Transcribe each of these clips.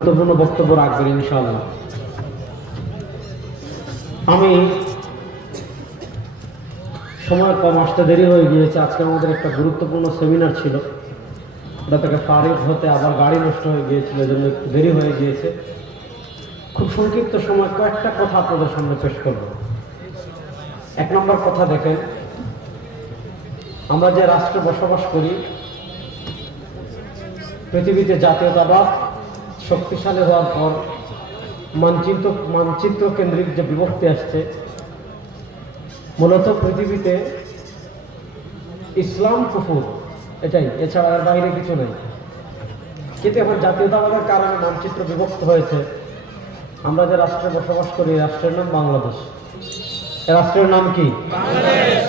গুরুত্বপূর্ণ বক্তব্য রাখবেন ইনশাআল্লাহ। আমি সময় কম, আসতে দেরি হয়ে গিয়েছে। আজকে আমাদের একটা গুরুত্বপূর্ণ সেমিনার ছিল, ওটা থেকে ফারিগ হতে আবার গাড়ি নষ্ট হয়ে গিয়েছিল, এজন্য একটু দেরি হয়ে গিয়েছে। খুব সংক্ষিপ্ত সময় কয়েকটা কথা আপনাদের সামনে পেশ করব। এক নম্বর কথা, দেখেন, আমরা যে রাষ্ট্রে বসবাস করি, পৃথিবীতে জাতীয়তাবাদ শক্তিশালী হওয়ার পর মানচিত্র কেন্দ্রিক যে বিভক্তি আসছে, মূলত পৃথিবীতে ইসলাম কুফর, এটাই, এছাড়া এর বাইরে কিছু নেই। কিন্তু এখন জাতীয়তাবাদের কারণে মানচিত্র বিভক্ত হয়েছে। আমরা যে রাষ্ট্রে বসবাস করি, এই রাষ্ট্রের নাম বাংলাদেশ। এই রাষ্ট্রের নাম কি?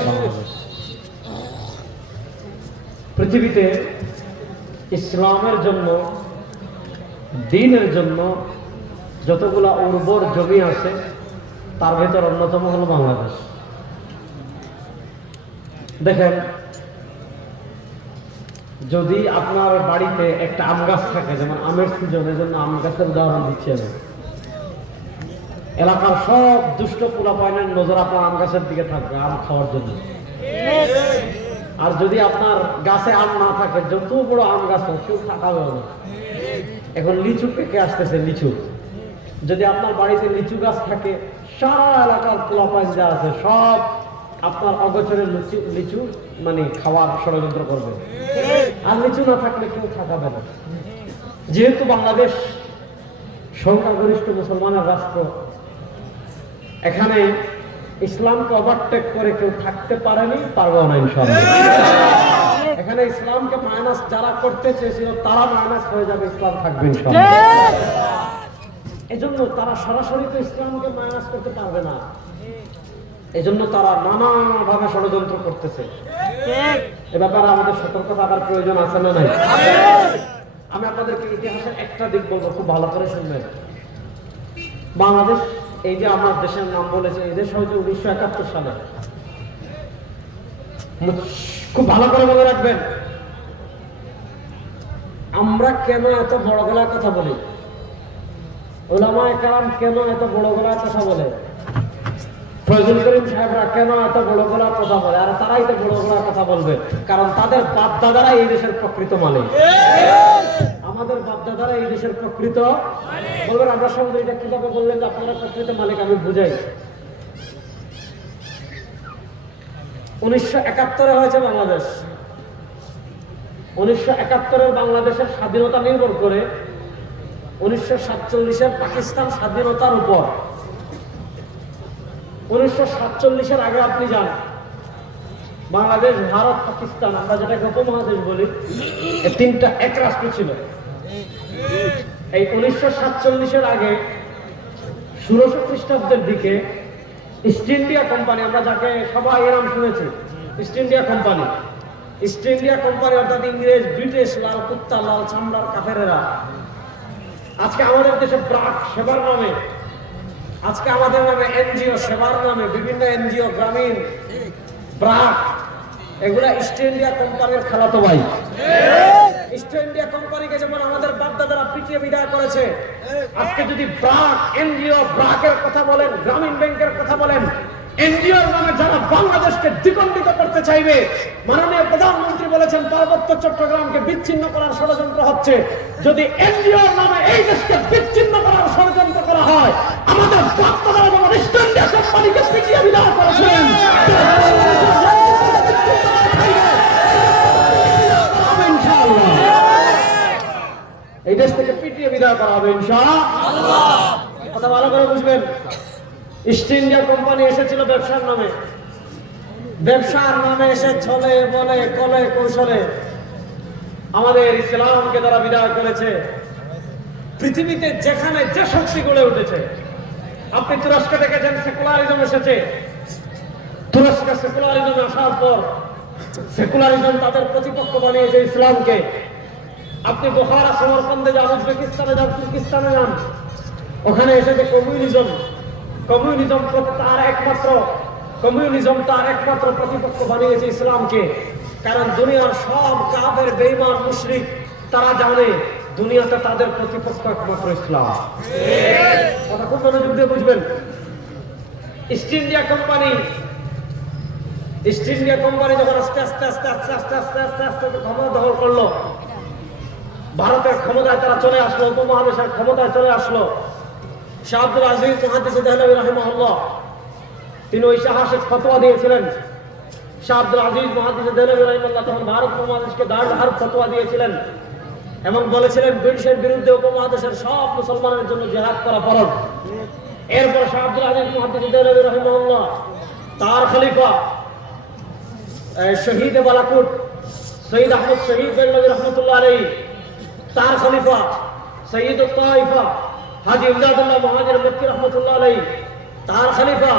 বাংলাদেশ। পৃথিবীতে ইসলামের জন্য, দ্বীনের জন্য যতগুলা উর্বর জমি আছে, তার ভেতর অন্যতম হলো বাংলাদেশ। দেখেন, যদি আপনার বাড়িতে একটা আম গাছ থাকে, যেমন আমের সিজন, এজন্য আম গাছের উদাহরণ দিচ্ছি আমি, এলাকার সব দুষ্ট পোলাপাইনের নজর আপনার আম গাছের দিকে থাকবে আম খাওয়ার জন্য। আর যদি আপনার গাছে আম না থাকে, যত বড় আম গাছ হোক, কেউ তাকাবে না। এখন লিচু পেকে আসতেছে, লিচু, যদি আপনার বাড়িতে লিচু গাছ থাকে, সারা এলাকার পোলাপাইন যা আছে সব আপনার অগোচরে লিচু মানে খাওয়ার ষড়যন্ত্র করবে। আর লিচু না থাকলে কেউ থাকাবে না। যেহেতু বাংলাদেশ সংখ্যাগরিষ্ঠ মুসলমানের রাষ্ট্র, এখানে ইসলামকে ওভারটেক করে কেউ থাকতে পারেনি, পারবেও না ইনশাআল্লাহ। এখানে ইসলামকে মাইনাস যারা করতে চেয়েছিল, তারা মাইনাস হয়ে যাবে, ইসলাম থাকবে ইনশাআল্লাহ। এজন্য তারা সরাসরি তো ইসলামকে মাইনাস করতে পারবে না, এজন্য তারা নানাভাবে ষড়যন্ত্র করতেছে। এ ব্যাপারে আমাদের সতর্ক থাকার প্রয়োজন আছে না নাই? আমি আপনাদেরকে ইতিহাসের একটা দিক বলবো, খুব ভালো করে শুনবেন। বাংলাদেশ, এই যে আমার দেশের নাম বলেছে, এই দেশ হয়েছে 1971 সালে। খুব ভালো করে মনে রাখবেন, আমরা কেন এত বড় গলায় কথা বলি, উলামায়ে কেরাম কেন এত বড় গলায় কথা বলে, ফজল করিম সাহেবরা কেন এত বড় গলায় কথা বলে, আর তারাই তো বড় গলায় কথা বলবে, কারণ তাদের বাপ দাদারা এই দেশের প্রকৃত মালিক। আমাদের বাপ দাদারা এই দেশের প্রকৃত বলবেন। আমরা সবাই এটা কিভাবে বললেন যে আপনারা প্রকৃত মালিক? আমি বুঝাই। 1971 হয়েছে বাংলাদেশ। 1971 বাংলাদেশের স্বাধীনতা নির্ভর করে 1947 পাকিস্তান স্বাধীনতার উপর। 1947 আগে আপনি যান, বাংলাদেশ, ভারত, পাকিস্তান, আমরা যেটাকে উপমহাদেশ বলি, এই তিনটা এক রাষ্ট্র ছিল। এই 1947 আগে 1600 খ্রিস্টাব্দের দিকে ইস্ট ইন্ডিয়া কোম্পানি, আমরা যাকে সবাই নাম শুনেছি, east India company. East India company অর্থাৎ ইংরেজ, ব্রিটিশ, লাল কুত্তা, লাল চামড়ার কাফেরেরা আজকে আমাদের দেশে ব্রাক সেবার নামে, আজকে আমাদের নামে এনজিও সেবার নামে, বিভিন্ন এনজিও, গ্রামীণ, ব্রাক, এগুলা ইস্ট ইন্ডিয়া কোম্পানির খালাতো ভাই। ইস্ট ইন্ডিয়া কোম্পানিকে যেমন আমাদের বাপ দাদারা পিটিয়ে বিদায় করেছে, আজকে যদি ব্রাক, এনজিও, ব্রাকের কথা বলেন, গ্রামীণ ব্যাংকের কথা বলেন, এনজিওর নামে যারা বাংলাদেশকে দ্বিখণ্ডিত করতে চাইবে, মাননীয় প্রধানমন্ত্রী বলেছেন পার্বত্য চট্টগ্রামকে বিচ্ছিন্ন করার ষড়যন্ত্র হচ্ছে। যদি এনজিওর নামে এই দেশকে বিচ্ছিন্ন করার ষড়যন্ত্র করা হয়, আমাদের বাপ দাদারা যেমন ইস্ট ইন্ডিয়া কোম্পানিকে পিটিয়ে বিদায় করেছিলেন, এই দেশ থেকে পিটিয়ে বিদায় করা হবে ইনশাআল্লাহ। কথা ভালো করে বুঝবেন। ইস্ট ইন্ডিয়া কোম্পানি এসেছিল ব্যবসার নামে, ব্যবসার নামে এসে ছলে বলে কলে কৌশলে আমাদের ইসলামকে তারা বিদায় করেছে। পৃথিবীতে যেখানে যে শক্তি গড়ে উঠেছে, আপনি তুরস্ক দেখেছেন সেকুলারিজম এসেছে। তুরস্কে সেকুলারিজম আসার পর সেকুলারিজম তাদের প্রতিপক্ষ বানিয়েছে ইসলামকে। আপনি বুখারা, সমরকন্দে যান, উজবেকিস্তানে যান, তুর্কিস্তানে যান, ওখানে এসেছে কমিউনিজম। কমিউনিজম তার একমাত্র প্রতিপক্ষ বানিয়েছে ইসলামকে। কারণ দুনিয়ার সব কাফের, বেঈমান, মুশরিক তারা জানে দুনিয়াতে তাদের প্রতিপক্ষ একমাত্র ইসলাম। কথা খুব মনোযোগ দিয়ে বুঝবেন। ইস্ট ইন্ডিয়া কোম্পানি যখন আস্তে আস্তে ক্ষমতা দখল করলো, ভারতের ক্ষমতায় তারা চলে আসলো, উপমহাদেশের ক্ষমতায় চলে আসলো, শাহ আব্দুল আজিজ মুহাদ্দিস দেহলভী রাহিমাহুল্লাহ তিনি ঐতিহাসিক ফতোয়া দিয়েছিলেন। শাহ আব্দুল আজিজ মুহাদ্দিস দেহলভী রাহিমাহুল্লাহ তখন ভারত উপমহাদেশকে দারুল হারব ফতোয়া দিয়েছিলেন এবং বলেছিলেন ব্রিটিশের বিরুদ্ধে উপমহাদেশের সব মুসলমানের জন্য জিহাদ করা ফরজ। এরপর শাহ আব্দুল আজিজ মুহাদ্দিস দেহলভী রাহিমাহুল্লাহ তার খলিফা শহীদ বালাকুট সৈয়দ আহমদ শহীদ বেল্লভী রহমতুল্লাহ আলাইহি, তার খলিফা সৈয়দ তাইফা হাজী ইমদাদুল্লাহ মুহাজির মক্কি রহমতুল্লাহ আলাইহি, তার খলিফা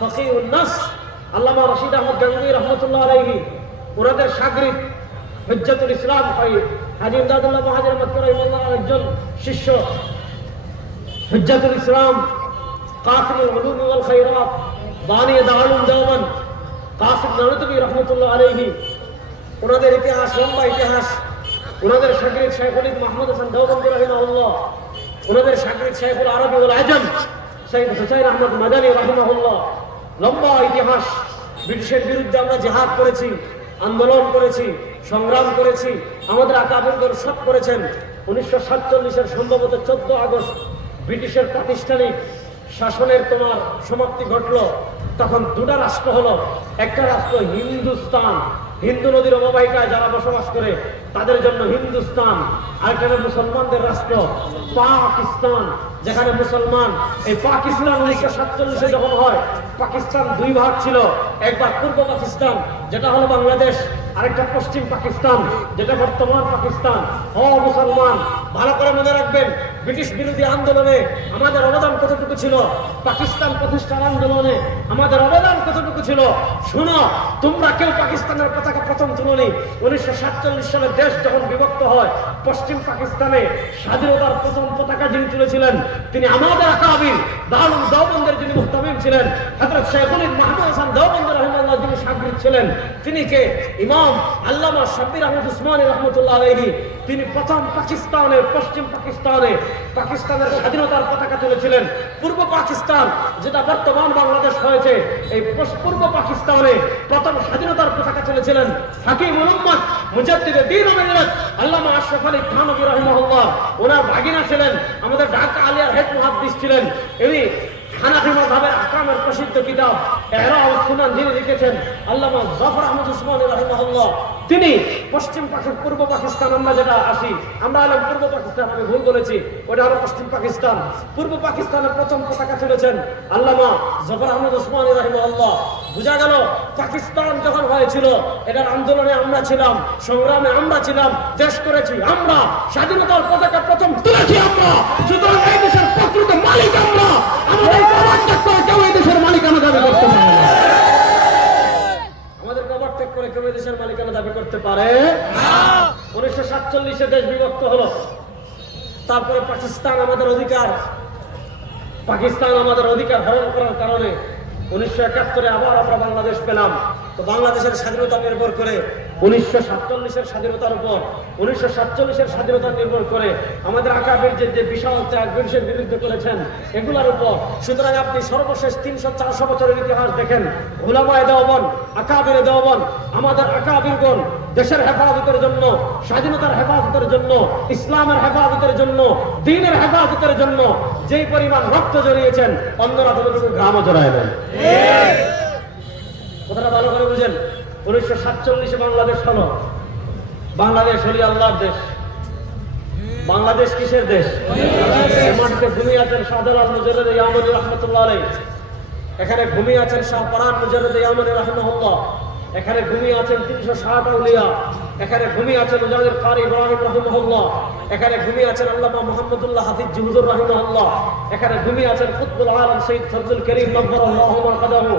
ফকিহুন নাস আল্লামা রশিদ আহমদ গঙ্গোহী রহমতুল্লাহ আলাইহি, ওনাদের শাগরিদ হুজ্জাতুল ইসলাম হাজী ইমদাদুল্লাহ মুহাজির মক্কি রহমাতুল্লাহ একজন শিষ্য হুজ্জাতুল ইসলাম কাসিমুল উলুম ওয়াল খায়রাত বানী দারুল দেওবন্দ কাসিম নানতবী রহমতুল্লাহ আলাইহি, ওনাদের ইতিহাস লম্বা ইতিহাস। ওনাদের শাগরিদ শাইখুল মাহমুদ হাসান দেওবন্দি রাহিমাহুল্লাহ, ওনাদের শাগরিদ শাইখুল আরবি ওয়াল আজম সৈয়দ হুসাইন আহমদ মাদানী রাহিমাহুল্লাহ, লম্বা ইতিহাস। ব্রিটিশের বিরুদ্ধে আমরা জিহাদ করেছি, আন্দোলন করেছি, সংগ্রাম করেছি, আমাদের আকাবিরগণ সব করেছেন। 1947-এর সম্ভবত 14 আগস্ট ব্রিটিশের প্রাতিষ্ঠানিক শাসনের তোমার সমাপ্তি ঘটলো। তখন দুটা রাষ্ট্র হলো, একটা রাষ্ট্র হিন্দুস্তান, হিন্দু নদীর অববাহিকায় যারা বসবাস করে তাদের জন্য হিন্দুস্তান, আরেকটা মুসলমানদের রাষ্ট্র পাকিস্তান, যেখানে মুসলমান। এই পাকিস্তান 1947-এ যখন হয়, পাকিস্তান দুই ভাগ ছিল, একবার পূর্ব পাকিস্তান যেটা হলো বাংলাদেশ, আরেকটা পশ্চিম পাকিস্তান যেটা বর্তমান পাকিস্তান। ও মুসলমান, ভালো করে মনে রাখবেন, ব্রিটিশ বিরোধী আন্দোলনে আমাদের অবদান কতটুকু ছিল, পাকিস্তান প্রতিষ্ঠার আন্দোলনে আমাদের অবদান কতটুকু ছিল। শুনো, তোমরা কেউ পাকিস্তানের পতাকা প্রথম তুলনি। 1947 সালে দেশ যখন বিভক্ত হয়, পশ্চিম পাকিস্তানে স্বাধীনতার প্রথম পতাকা যিনি তুলেছিলেন তিনি আমাদের আকাবির দারুল দেওবন্দের যিনি মুহতামিম ছিলেন, হযরত শাইখুল মাহমুদ হাসান দেওবন্দি রাহিমাহুল্লাহ যিনি শাগরিদ ছিলেন, তিনি কে? ইমাম আল্লামা শাব্বির আহমদ উসমানী রহমতুল্লাহ আলাইহি। তিনি প্রথম পাকিস্তানের পশ্চিম পাকিস্তানের স্বাধীনতার পতাকা তুলেছিলেন। পূর্ব পাকিস্তান যেটা বর্তমান বাংলাদেশ হয়েছে, এই পূর্ব পাকিস্তানে প্রথম স্বাধীনতার পতাকা তুলেছিলেন হাকিম উম্মত মুজাদ্দিদে দ্বীন ও মিল্লাত আল্লামা আশরাফ আলী থানভী রাহিমাহুল্লাহ। ওনার ভাগিনা ছিলেন আমাদের ঢাকা আলিয়ার হেড মুহাদ্দিস ছিলেন। ইনি হানাফি মাযহাবের আহকামের প্রসিদ্ধ কিতাব ইহরা ও সুনান যিনি লিখেছেন আল্লামা জাফর আহমদ উসমানী রাহিমাহুল্লাহ। তিনি পূর্ব পাকিস্তান, আমরা যেটা আসি আমরা হলাম পূর্ব পাকিস্তান, আমি ভুল বলেছি, ওটা হলো পশ্চিম পাকিস্তান। পূর্ব পাকিস্তানের প্রথম পতাকা তুলেছেন আল্লামা জাফর আহমদ উসমানী রাহিমাহুল্লাহ। বুঝা গেল, পাকিস্তান যখন হয়েছিল এটার আন্দোলনে আমরা ছিলাম, সংগ্রামে আমরা ছিলাম, দেশ করেছি আমরা, স্বাধীনতার পতাকা প্রথম তুলেছি আমরা। সুতরাং এই দেশের প্রকৃত মালিক আমরা। আমাদের কেউ এই দেশের মালিকানা দাবি করতে পারে না। আমাদের কবর ত্যাগ করে কেউ এই দেশের মালিকানা দাবি করতে পারে না। 1947-এ দেশ বিভক্ত হলো, তারপরে পাকিস্তান আমাদের অধিকার হরণ করার কারণে 1971-এ আবার আমরা বাংলাদেশ পেলাম। তো বাংলাদেশের স্বাধীনতা নির্ভর করে 1947-এর স্বাধীনতার উপর, 1947-এর স্বাধীনতা নির্ভর করে আমাদের আকাবির যে বিশাল ত্যাগ ব্রিটিশের বিরুদ্ধে করেছেন এগুলোর উপর। সুতরাং আপনি সর্বশেষ 300-400 বছরের ইতিহাস দেখেন, উলামায়ে দেওবন্দ, আকাবিরে দেওবন্দ, আমাদের আকাবিরগণ দেশের হেফাজতের জন্য, স্বাধীনতার হেফাজতের জন্য, ইসলামের হেফাজতের জন্য, দ্বীনের হেফাজতের জন্য যেই পরিমাণ রক্ত জড়িয়েছেন, অন্যরা ততটুকু গ্রামও জড়ায় দেন। কথাটা ভালো করে বুঝেন। 1947-এ বাংলাদেশ হলো, বাংলাদেশ হলি আল্লাহর দেশ। বাংলাদেশ কিসের দেশ? মাটিতে ঘুমিয়ে আছেন শাহজালাল মুজাদ্দিদ ইয়ামানী রাহমাতুল্লাহ আলাইহি, এখানে ঘুমিয়ে আছেন শাহ পরান মুজাদ্দিদ ইয়ামানী রাহিমাহুল্লাহ, এখানে ঘুমিয়ে আছেন 360 আউলিয়া, এখানে ঘুমিয়ে আছেন মুজাহিদ কারি ইব্রাহিম রাহিমাহুল্লাহ, এখানে ঘুমিয়ে আছেন আল্লামা মুহাম্মদুল্লাহ হাফিজ জুহুদুর রাহিমাহুল্লাহ, এখানে ঘুমিয়ে আছেন কুতুবুল আলম সৈয়দ ফজলুল করিম নব্বরাল্লাহু মাকাদাহু।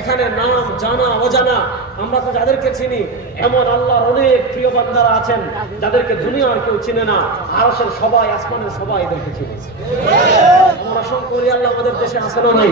এখানে নাম জানা অজানা আমরা তো যাদেরকে চিনি, এমন আল্লাহর অনেক প্রিয় বান্দারা আছেন যাদেরকে দুনিয়ার কেউ চিনে না। আরশের সবাই, আসমানের সবাই এদেরকে চিনেছে। অসংখ্য ওলি আল্লাহ আমাদের দেশে আছেন না নাই?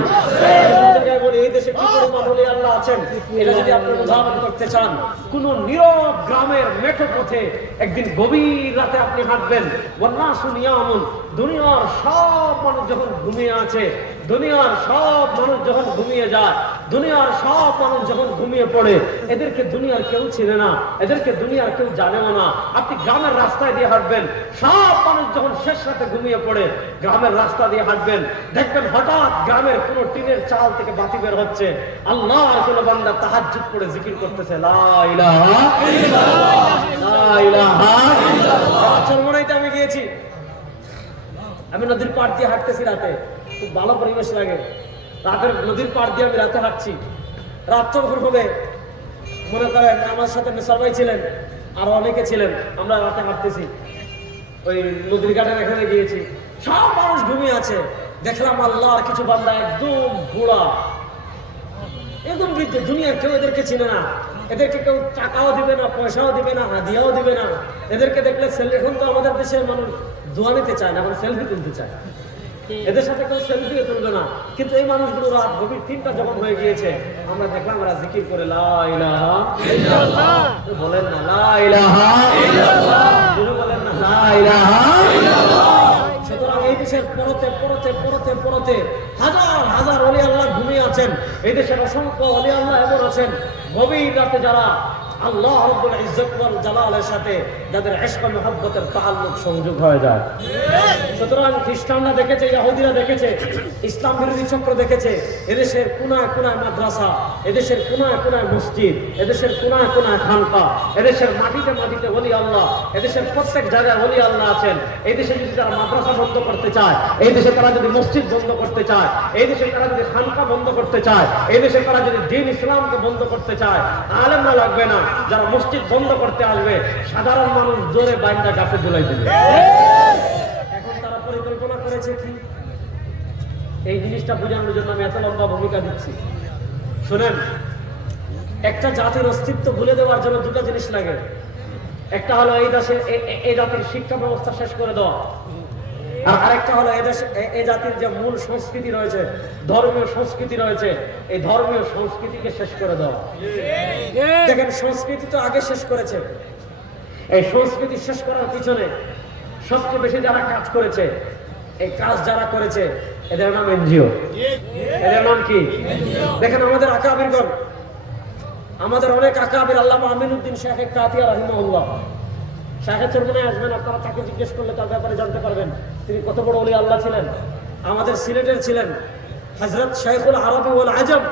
জায়গায় বলি এই দেশে কি পরিমাণ ওলি আল্লাহ আছেন এটা যদি আপনি অনুধাবন করতে চান, কোন নীরব গ্রামের মেঠো পথে একদিন গভীর রাতে আপনি হাঁটবেন, বন্যা শুনিয়া আমন, দুনিয়ার সব মানুষ যখন ঘুমিয়ে আছে, দুনিয়ার সব মানুষ যখন ঘুমিয়ে যায়, দুনিয়ার সব মানুষ যখন ঘুমিয়ে পড়ে, এদেরকে দুনিয়ার কেউ চিনে না, এদেরকে দুনিয়ার কেউ জানেও না, আপনি গ্রামের রাস্তায় দিয়ে হাঁটবেন, সব মানুষ যখন শেষ রাতে ঘুমিয়ে পড়ে গ্রামের রাস্তা দিয়ে হাঁটবেন, দেখবেন হঠাৎ গ্রামের কোন টিনের চাল থেকে বাতি বের হচ্ছে, আল্লাহর কোন বান্দা তাহাজ্জুদ করে জিকির করতেছে, লা ইলাহা ইল্লাল্লাহ, লা ইলাহা ইল্লাল্লাহ। চরমনাইতে আমি গিয়েছি, আমি নদীর পাড় দিয়ে হাঁটতেছি রাতে, খুব ভালো পরিবেশ লাগে, রাতের নদীর পাড় দিয়ে আমি রাতে হাঁটছি, রাত যখন হবে মনে করেন আমার সাথে মেসার ভাই ছিলেন, আরো অনেকে ছিলেন, আমরা রাতে হাঁটতেছি, ওই নদীর ঘাটের এখানে গিয়েছি, সব মানুষ ঘুমিয়ে আছে, দেখলাম আল্লাহর কিছু বান্দা একদম বুড়া, একদম বৃদ্ধ, দুনিয়ার কেউ এদেরকে চিনে না, এদেরকে কেউ টাকাও দিবে না, পয়সাও দিবে না, হাদিয়াও দিবে না, এদেরকে দেখলে এখন তো আমাদের দেশের মানুষ দোয়া নিতে চায় না, এখন সেলফি তুলতে চায়, এদের সাথে কেউ সেলফিও তুলবে না, কিন্তু এই মানুষগুলো রাত গভীর 3টা যখন হয়ে গিয়েছে, আমরা দেখলাম আমরা জিকির করে লা ইলাহা ইল্লাল্লাহ, বলেন না লা ইলাহা ইল্লাল্লাহ, বলেন না লা ইলাহা ইল্লাল্লাহ। সুতরাং এই দেশের পরতে পরতে পরতে পরতে হাজার হাজার ওলি আল্লাহ ঘুমিয়ে আছেন, এই দেশের অসংখ্য ওলি আল্লাহ এমন আছেন গভীর রাতে যারা আল্লাহ রাব্বুল ইজ্জত ওয়াল জালালের সাথে যাদের ইশক ও মুহাব্বতের তাআল্লুক সংযোগ হয়ে যায়। সুতরাং খ্রিস্টানরা দেখেছে, ইহুদিরা দেখেছে, ইসলাম বিরোধী চক্র দেখেছে, এদেশের কোনায় কোনায় মাদ্রাসা, এদেশের কোনায় কোনায় মসজিদ, এদেশের কোনায় কোনায় খানকা, এদেশের মাটিতে মাটিতে ওলি আল্লাহ, এদেশের প্রত্যেক জায়গায় ওলি আল্লাহ আছেন। এই দেশে যদি তারা মাদ্রাসা বন্ধ করতে চায়, এই দেশে তারা যদি মসজিদ বন্ধ করতে চায়, এই দেশে তারা যদি খানকা বন্ধ করতে চায়, এই দেশে তারা যদি দ্বীন ইসলামকে বন্ধ করতে চায়, আলেমরা লাগবে না, যারা মসজিদ বন্ধ করতে আসবে সাধারণ মানুষ জোরে বাইন্দা গাছে ঝুলাই দেবে। এখন তারা পরিকল্পনা করেছে কি, এই জিনিসটা বোঝানোর জন্য আমি এত লম্বা ভূমিকা দিচ্ছি। শুনেন, একটা জাতির অস্তিত্ব ভুলে দেওয়ার জন্য দুটো জিনিস লাগে, একটা হলো এই দেশে এই জাতির শিক্ষা ব্যবস্থা শেষ করে দেওয়া, আর আরেকটা হলো এই জাতির যে মূল সংস্কৃতি রয়েছে, ধর্মীয় সংস্কৃতি রয়েছে, এই ধর্মীয় সংস্কৃতিকে শেষ করে দেওয়া। দেখেন, সংস্কৃতি তো আগে শেষ করেছে, এই সংস্কৃতি শেষ করার পিছনে সবচেয়ে বেশি যারা কাজ করেছে, এই কাজ যারা করেছে এদের নাম এনজিও। এদের নাম কি? দেখেন, আমাদের আকাবিরগণ, আমাদের অনেক আকাবির, আল্লামা আমিনউদ্দিন শাহ কাতিয়া রাহিমাহুল্লাহ, শাহের চরমনায় আসবেন, আপনারা তাকে জিজ্ঞেস করলে তার ব্যাপারে জানতে পারবেন তিনি কত বড় ওলি আল্লাহ ছিলেন। আমাদের সিলেটের ছিলেন হযরত শাইখুল আরবি ওয়াল আজম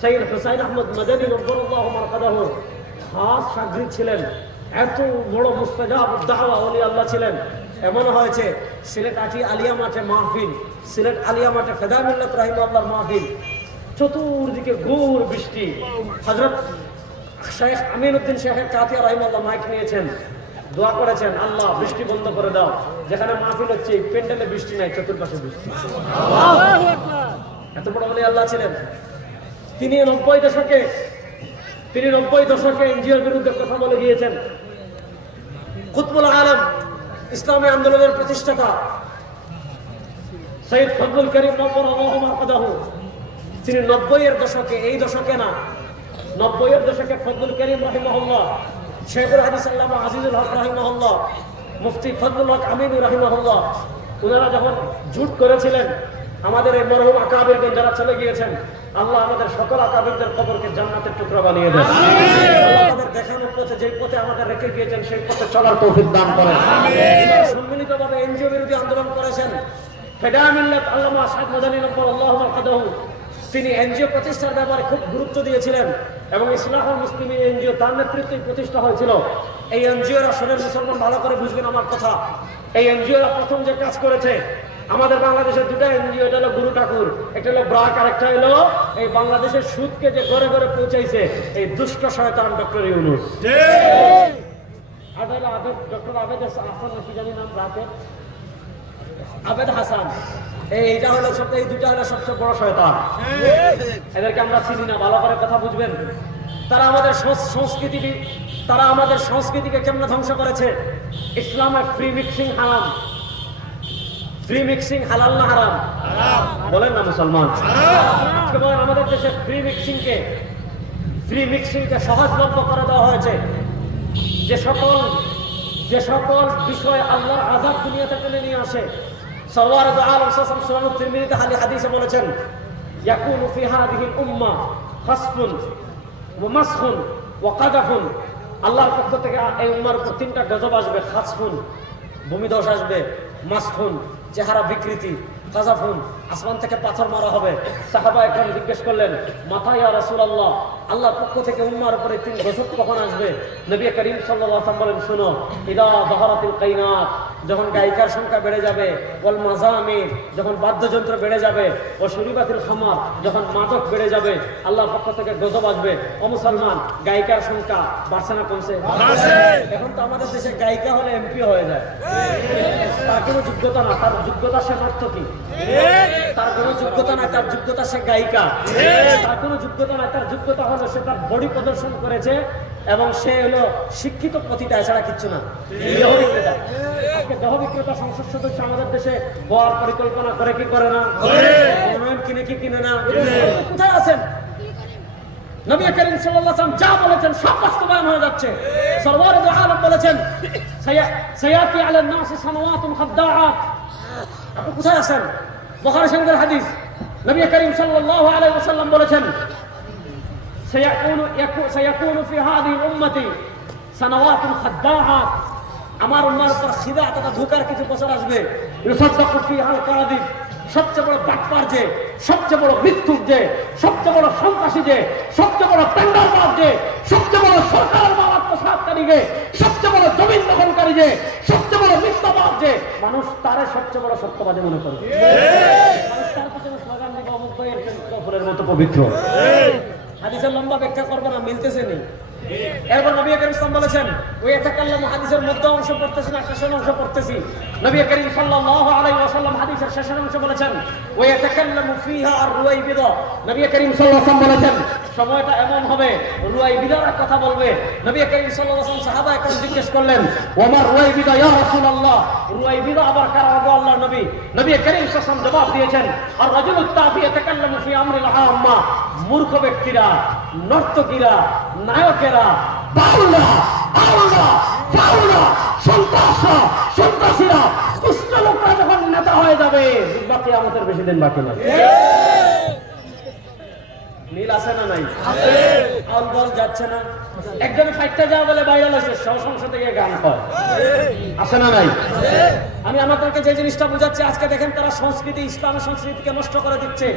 সৈয়দ হুসাইন আহমদ মাদানী নব্বরুল্লাহ মারকাদাহু খাস শাগরিদ ছিলেন, এত বড় মুস্তাজাব দাওয়া ওলি আল্লাহ ছিলেন। এমন হয়েছে সিলেট আলিয়া মাঠে মাহফিল, সিলেট আলিয়া মাঠে ফেদা মিল্লাত রাহিমাহুল্লাহর মাহফিল, চতুর্দিকে ঘোর বৃষ্টি, হযরত শাইখ আমিনউদ্দিন শাহ কাতিয়া রাহিমাহুল্লাহ মাইক নিয়েছেন, দোয়া করেছেন, আল্লাহ বৃষ্টি বন্ধ করে দাও, যেখানে মাহফিল হচ্ছে প্যান্ডেলে বৃষ্টি নাই, চতুর্পাশে বৃষ্টি। এত বড় ওলি আল্লাহ ছিলেন। তিনি 90 দশকে এনজিওর বিরুদ্ধে কথা বলে গিয়েছেন। কুতুবুল আলম, ইসলামী আন্দোলনের প্রতিষ্ঠাতা সৈয়দ ফজলুল করিম নব্বরুল্লাহ মারকাদাহু, তিনি 90-এর দশকে, এই দশকে না, 90-এর দশকে ফজলুল করিম রাহিমাহুল্লাহ, শেখুল হাদিস আল্লামা আজিজুল হক রাহিমাহুল্লাহ, মুফতি ফজলুল হক আমিনী রাহিমাহুল্লাহ, ওনারা যখন জুট করেছিলেন, আমাদের এই মরহুম আকাবিরগণ যারা চলে গিয়েছেন, আল্লাহ আমাদের সকল আকাবিরদের কবরকে জান্নাতের টুকরা বানিয়ে দেন। আল্লাহ আমাদের দেখানোর পথে, যে পথে আমাদের রেখে গিয়েছেন সেই পথে চলার তৌফিক দান করেন। সম্মিলিতভাবে এনজিও বিরোধী আন্দোলন করেছেন। ফেদা মিল্লাত আল্লামা আশরাফ মাদানী নব্বরুল্লাহ মারকাদাহু, তিনি এনজিও প্রতিষ্ঠার ব্যাপারে খুব গুরুত্ব দিয়েছিলেন এবং ইসলাহুল মুসলিমিন এনজিও তার নেতৃত্বে প্রতিষ্ঠা হয়েছিল। এই এনজিওরা, শোনেন মুসলমান, ভালো করে বুঝবেন আমার কথা, এই এনজিওরা প্রথম যে কাজ করেছে, আমাদের বাংলাদেশের দুটো এনজিও, এটা হলো গুরু ঠাকুর, একটা হলো ব্রাক, আর একটা হলো এই বাংলাদেশের সুদকে যে ঘরে ঘরে পৌঁছাইছে এই দুষ্ট শয়তান ডক্টর ইউনূস। আর হলো ডক্টর আবেদ হাসান, কি জানি নাম, ব্রাকের আবেদ হাসান, এইটা হলো সবচেয়ে, এই দুটা হলো সবচেয়ে বড় শয়তান। এদেরকে আমরা চিনি না, ভালো করে কথা বুঝবেন। তারা আমাদের সংস্কৃতিকে কেমন ধ্বংস করেছে। ইসলামে ফ্রি মিক্সিং হারাম, ফ্রি মিক্সিং হালাল না হারাম? বলেন না মুসলমান। আজকে বলেন আমাদের দেশে ফ্রি মিক্সিংকে সহজলভ্য করে দেওয়া হয়েছে। যে সকল বিষয় আল্লাহর আযাব দুনিয়াতে টেনে নিয়ে আসে, সরওয়ার দু আলম সাল্লাল্লাহু আলাইহি ওয়াসাল্লাম তিরমিজিতে হাদিসে বলেছেন, ইয়াকুনু ফি হাযিহিল উম্মাহ খাসফুন ওয়া মাসখুন ওয়া কাযাফুন। আল্লাহর পক্ষ থেকে এই উম্মার উপর তিনটা গজব আসবে। খাসফুন, ভূমিধস আসবে। মাসখুন, চেহারা বিকৃতি। কাযাফুন, আসমান থেকে পাথর মারা হবে। সাহাবা একরাম জিজ্ঞেস করলেন, মাতা ইয়া রাসূলুল্লাহ, আল্লাহর পক্ষ থেকে উম্মার উপরে তিন গজব কখন আসবে? নবী করিম সাল্লাল্লাহু আলাইহি ওয়াসাল্লাম বলেন, শুনো, ইদা যাহারাতিল কাইনাত, যখন গায়িকার সংখ্যা বেড়ে যাবে, ওয়াল মাযামির, যখন বাদ্যযন্ত্র বেড়ে যাবে, ও শুরিবাতিল খামার, যখন মাদক বেড়ে যাবে, আল্লাহর পক্ষ থেকে গজব আসবে। ও মুসলমান, গায়িকার সংখ্যা বাড়ছে না কমছে? এখন তো আমাদের দেশে গায়িকা হলে এমপি হয়ে যায়। তার কোনো যোগ্যতা না, তার যোগ্যতা সে নর্তকী। তার কোনো যোগ্যতা নাই, তার যোগ্যতা সে গায়িকা। তার কোনো যোগ্যতা নাই, তার যোগ্যতা হলো সে তার বডি প্রদর্শন করেছে এবং সে হলো শিক্ষিত প্রতিটা, এছাড়া কিচ্ছু না। দেহ বিক্রেতা। আজকে দেহ বিক্রেতা সংসদ সদস্য আমাদের দেশে হওয়ার পরিকল্পনা করে কি করে না? মনোনয়ন কিনে কি কিনে না? কোথায় আছেন? নবী করিম সাল্লাল্লাহু আলাইহি ওয়াসাল্লাম যা বলেছেন সব বাস্তবায়ন হয়ে যাচ্ছে। সরওয়ার দু আলম বলেছেন, সায়াতি আলান নাস সানাওয়াতুন খাদ্দাআত। আপনি কোথায় আছেন? বুখারী শরীফের হাদিস। নবী করিম সাল্লাল্লাহু আলাইহি ওয়াসাল্লাম বলেছেন, সায়াকুনু ফি হাযিহি উম্মতি সানাওয়াতুন খাদ্দাআত। আমার উম্মার উপর সিদা তথা ধোঁকার কিছু বছর আসবে। ইউসাদ্দাকু ফিহাল কাযিব, সবচেয়ে বড় বাটপার যে, সবচেয়ে বড় মিথ্যুক যে, সবচেয়ে বড় সন্ত্রাসী যে, সবচেয়ে বড় টেন্ডারবাজ যে, সবচেয়ে বড় সরকারের মাল আত্মসাৎকারী যে, সবচেয়ে বড় জমিন দখলকারী যে, সবচেয়ে বড় মিথ্যাবাদ যে, মানুষ তারে সবচেয়ে বড় সত্যবাদী মনে করে। মানুষ তার পিছনে স্লোগান দিবে অমুক ভাইয়ের কাফেরের মতো পবিত্র। হাদিসের লম্বা ব্যাখ্যা করবে না, মিলতেছে নি। এরপর নবী করিম সাল্লাল্লাহু বলেছেন, ওই ইয়াতাকাল্লামু, হাদিসের মধ্য অংশ পড়তেছি না শেষের অংশ পড়তেছি। নবী করিম সাল্লাল্লাহু আলাইহি ওয়াসাল্লাম হাদিসের শেষের অংশ বলেছেন, ওয়া ইয়াতাকাল্লামু ফিহা আর-রুয়াইবিদা। নবী করিম সাল্লাল্লাহু আলাইহি বলেছেন, সময়টা এমন হবে রুয়াইবিদারা কথা বলবে। নবী করিম সাল্লাল্লাহু আলাইহি ওয়াসাল্লাম সাহাবা একরাম জিজ্ঞেস করলেন, ওয়া মা রুয়াইবিদা ইয়া রাসূলুল্লাহ, রুয়াইবিদা আবার কারা হবে আল্লাহর নবী? নবী করিম সাল্লাল্লাহু আলাইহি ওয়াসাল্লাম জবাব দিয়েছেন, আর-রাজুলুত তাফি ইয়াতাকাল্লামু ফি আমরিল আম্মা। মূর্খ ব্যক্তিরা, নর্তকীরা, নায়কেরা, বাউলা, আউলা, ফাউলা, সন্ত্রাসীরা, দুষ্ট লোকরা যখন নেতা হয়ে যাবে, বাকি আমাদের বেশি দিন বাকি না। মিল আছে না নাই? আলবল যাচ্ছে না। একজন ফাইটটা যাওয়া বলে ভাইরাল হয়েছে, সংসদে গিয়ে গান হয়। আছে না নাই? আমি আমাদেরকে যে জিনিসটা বুঝাচ্ছি, আজকে দেখেন তারা সংস্কৃতি, ইসলামের সংস্কৃতিকে নষ্ট করে দিচ্ছে।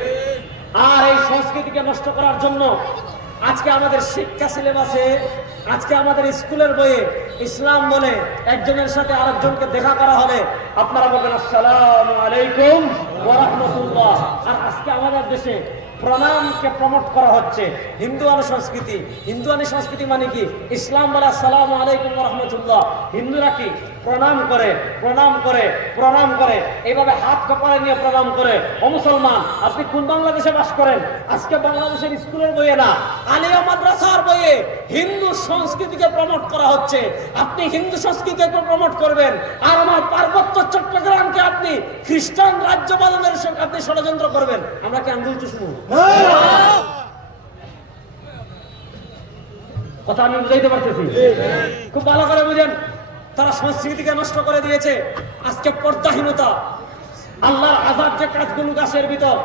আর এই সংস্কৃতিকে নষ্ট করার জন্য আজকে আমাদের শিক্ষা সিলেবাসে, আজকে আমাদের স্কুলের বইয়ে ইসলাম বলে একজনের সাথে আরেকজনকে দেখা করা হলে আপনারা বলবেন আসসালামু আলাইকুম ওয়া রাহমাতুল্লাহ। আর আজকে আমাদের দেশে প্রণামকে প্রমোট করা হচ্ছে। হিন্দুয়ানি সংস্কৃতি মানে কি? ইসলাম বলে আসসালামু আলাইকুম ওয়া রাহমাতুল্লাহ। হিন্দুরা কি? প্রণাম করে এইভাবে হাত কপালে নিয়ে প্রণাম করে। ও মুসলমান, আপনি কোন বাংলাদেশে বাস করেন? আজকে বাংলাদেশের স্কুলের বইয়ে না, আলিয়া মাদ্রাসার বইয়ে হিন্দু সংস্কৃতিকে প্রমোট করা হচ্ছে। আপনি হিন্দু সংস্কৃতিকে প্রমোট করবেন, আর আমার পার্বত্য চট্টগ্রামকে আপনি খ্রিস্টান রাজ্য বানানোর আপনি ষড়যন্ত্র করবেন। আমরা কি আঙ্গুল চুষবো? কথা আমি বুঝাইতে পারতেছি? খুব ভালো করে বুঝেন। তারা সংস্কৃতিকে নষ্ট করে দিয়েছে। আজকে পর্দাহীনতা, আল্লাহর আযাব যে কাজগুলো গাছের ভিতর,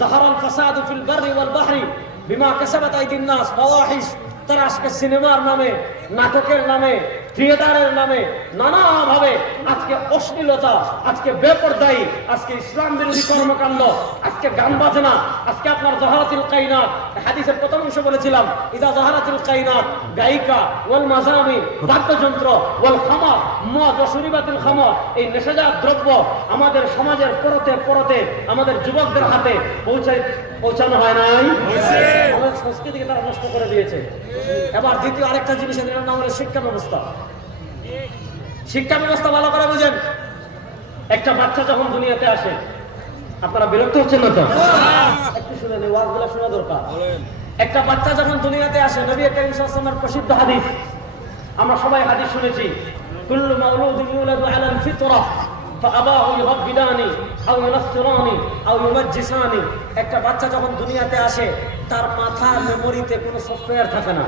যাহারাল ফাসাদু ফিল বাররি ওয়াল বাহরি বিমা কাসাবাত আইদিন নাস ফাওয়াহিশ। তারা আজকে সিনেমার নামে, নাটকের নামে, থিয়েটারের নামে নানাভাবে আজকে অশ্লীলতা, আজকে বেপরদায়ী, আজকে ইসলাম বিরোধী কর্মকাণ্ড, আজকে গান বাজনা, আজকে আপনার যাহারাতিল কায়নাত, হাদিসের প্রথম অংশ বলেছিলাম, ইদা যাহারাতিল কায়নাত, গায়িকা, ওয়াল মাযামির, বাদ্যযন্ত্র, ওয়াল খামার, মদ ও শুরিবাতিল খামার, এই নেশাজাত দ্রব্য আমাদের সমাজের পরতে আমাদের যুবকদের হাতে পৌঁছানো হয় নাই। আমাদের সংস্কৃতিকে তারা নষ্ট করে দিয়েছে। এবার দ্বিতীয় আরেকটা জিনিস, এর নাম হলো শিক্ষা ব্যবস্থা। শিক্ষা ব্যবস্থা ভালো করে বুঝেন। একটা বাচ্চা যখন দুনিয়াতে আসে, আপনারা বিরক্ত হচ্ছেন না তো? একটু শুনে নেই, ওয়াজগুলো শোনা দরকার। একটা বাচ্চা যখন দুনিয়াতে আসে, নবী করিম সাল্লাল্লাহু আলাইহি ওয়াসাল্লামের প্রসিদ্ধ হাদিস, আমরা সবাই হাদিস শুনেছি, কুল্লু মাউলুদিন ইউলাদু আলাল ফিতরাহ فأباه يهوداني أو ينصراني أو يمجساني। একটা বাচ্চা যখন দুনিয়াতে আসে তার মাথার মেমোরিতে কোনো সফটওয়্যার থাকে না,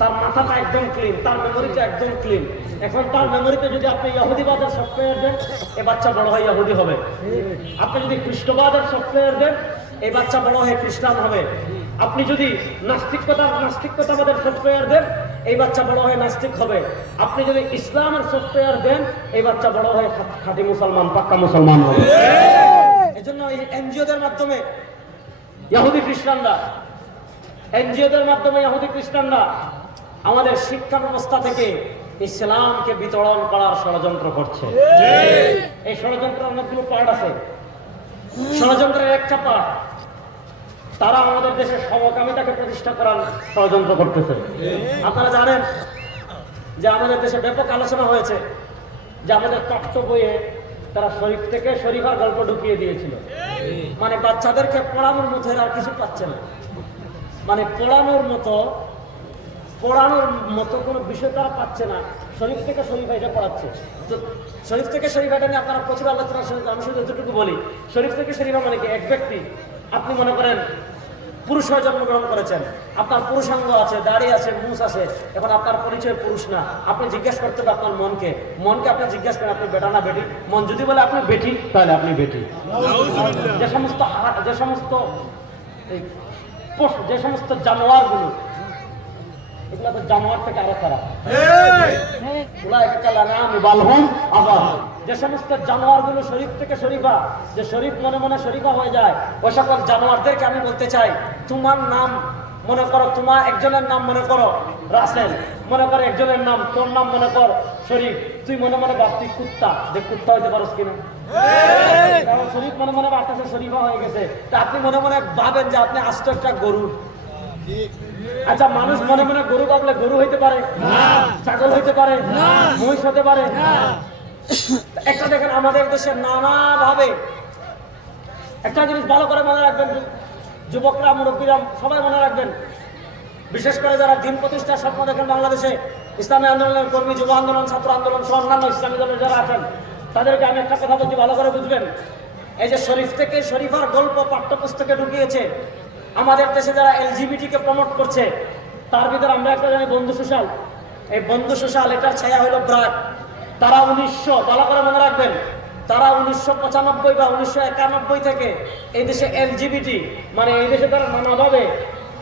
তার মাথাটা একদম ক্লিন, তার মেমোরিটা একদম ক্লিন। এখন তার মেমোরিতে যদি আপনি ইহুদিবাদের সফটওয়্যার দেন, এই বাচ্চা বড় হয় ইহুদি হবে। আপনি যদি খ্রিস্টবাদের সফটওয়্যার দেন, এই বাচ্চা বড় হয়ে খ্রিস্টান হবে। আপনি যদি নাস্তিকতাবাদের সফটওয়্যার দেন, এই বাচ্চা বড় হয়ে নাস্তিক হবে। আপনি যদি ইসলামের সফটওয়্যার দেন, এই বাচ্চা বড় হয়ে খাঁটি মুসলমান, পাক্কা মুসলমান হবে। এজন্য এই এনজিওদের মাধ্যমে ইহুদি খ্রিস্টানরা, এনজিওদের মাধ্যমে ইহুদি খ্রিস্টানরা আমাদের শিক্ষা ব্যবস্থা থেকে ইসলামকে বিতরণ করার ষড়যন্ত্র করছে। এই ষড়যন্ত্রের অনেকগুলো পার্ট আছে। ষড়যন্ত্রের একটা পার্ট, তারা আমাদের দেশে সমকামিতাকে প্রতিষ্ঠা করার ষড়যন্ত্র করতেছে। আপনারা জানেন যে আমাদের দেশে ব্যাপক আলোচনা হয়েছে যে আমাদের তথ্য বইয়ে তারা শরীফ থেকে শরীফার গল্প ঢুকিয়ে দিয়েছিল। মানে বাচ্চাদেরকে পড়ানোর মতো আর কিছু পাচ্ছে না, মানে পড়ানোর মতো কোনো বিষয় তারা পাচ্ছে না। শরীফ থেকে শরীফা এটা পড়াচ্ছে। তো শরীফ থেকে শরীফা এটা নিয়ে আপনারা প্রচুর আলোচনা শুনেছেন। আমি শুধু এতটুকু বলি, শরীফ থেকে শরীফা মানে কি? এক ব্যক্তি, আপনি মনে করেন পুরুষ হয়ে জন্মগ্রহণ করেছেন, আপনার পুরুষাঙ্গ আছে, দাড়ি আছে, মুছ আছে, এখন আপনার পরিচয় পুরুষ না। আপনি জিজ্ঞেস করতে হবে আপনার মনকে আপনি জিজ্ঞেস করেন আপনি বেটা না বেটি। মন যদি বলে আপনি বেটি, তাহলে আপনি বেটি। যে সমস্ত জানোয়ারগুলো, এগুলো তো জানোয়ার থেকে আরো খারাপ। যে সমস্ত জানোয়ারগুলো শরীফ থেকে শরীফা, যে শরীফ মনে মনে শরীফা হয়ে যায়, ওই সকল জানোয়ারদেরকে আমি বলতে চাই, তোমার নাম মনে করো, তোমার একজনের নাম মনে করো রাসেল, মনে করো একজনের নাম, তোর নাম মনে কর শরীফ। তুই মনে মনে ভাব তুই কুত্তা, যে কুত্তা হইতে পারস কিনা? কারণ শরীফ মনে মনে ভাবতেছে শরীফা হয়ে গেছে, তা আপনি মনে মনে ভাবেন যে আপনি আস্ত একটা গরু। আচ্ছা, মানুষ মনে মনে গরু ভাবলে গরু হইতে পারে? ছাগল হইতে পারে? মহিষ হতে পারে? একটা দেখেন আমাদের দেশে নানাভাবে, একটা জিনিস ভালো করে মনে রাখবেন যুবকরা, মুরব্বীরা সবাই মনে রাখবেন, বিশেষ করে যারা দিন প্রতিষ্ঠার স্বপ্ন দেখেন বাংলাদেশে, ইসলামী আন্দোলনের কর্মী, যুব আন্দোলন, ছাত্র আন্দোলন সহ অন্যান্য ইসলামী দলের যারা আছেন, তাদেরকে আমি একটা কথা বলছি, ভালো করে বুঝবেন। এই যে শরীফ থেকে শরীফার গল্প পাঠ্যপুস্তকে ঢুকিয়েছে, আমাদের দেশে যারা এলজিবিটি কে প্রমোট করছে, তার ভিতরে আমরা একটা জানি বন্ধু সোশ্যাল। এই বন্ধু সোশ্যাল, এটার ছায়া হলো ব্রাক। তারা 1900, ভালো করে মনে রাখবেন, তারা 1995 বা 1991 থেকে এই দেশে এলজিবিটি মানে এই দেশে তারা নানাভাবে